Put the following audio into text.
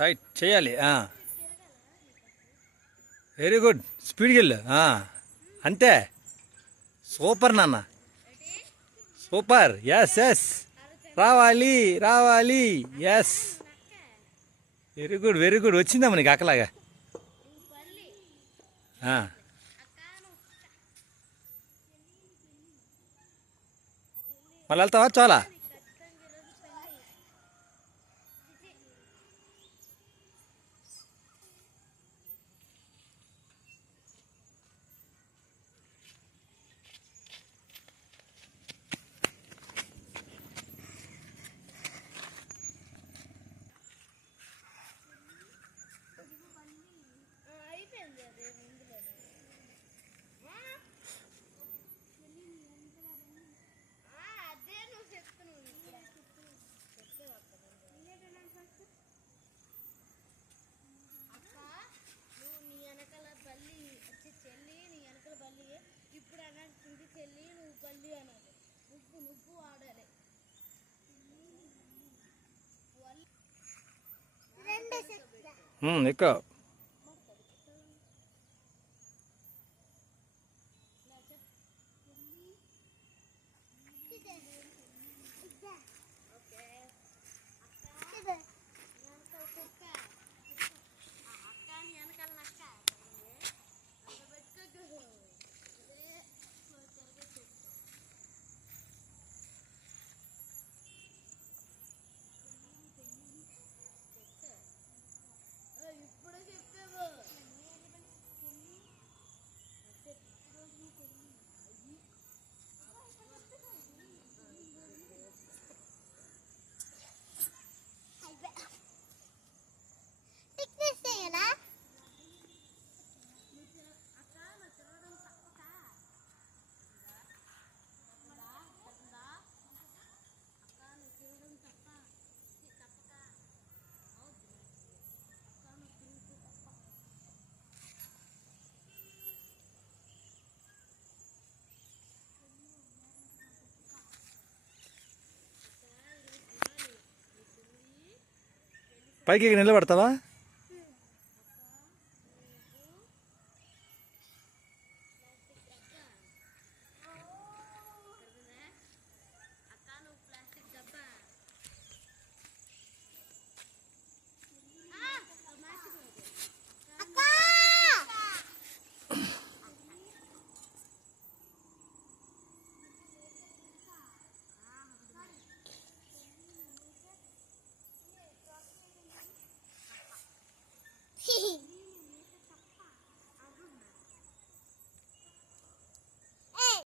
Right చేయాలి. Very good, స్పీడ్కి వెళ్ళు. అంతే, సూపర్ నాన్న, సూపర్. ఎస్ ఎస్, రావాలి రావాలి. Yes, very good very good. వచ్చిందమ్మా నీకు అక్కలాగా. మళ్ళీ వెళ్తావా? చాలా. ఇప్పుడు అన్నట్టు చెల్లి నువ్వు బల్లి అనాలి, నువ్వు ఆడాలి. ఎక్కువ పైకి నిలబడతావా?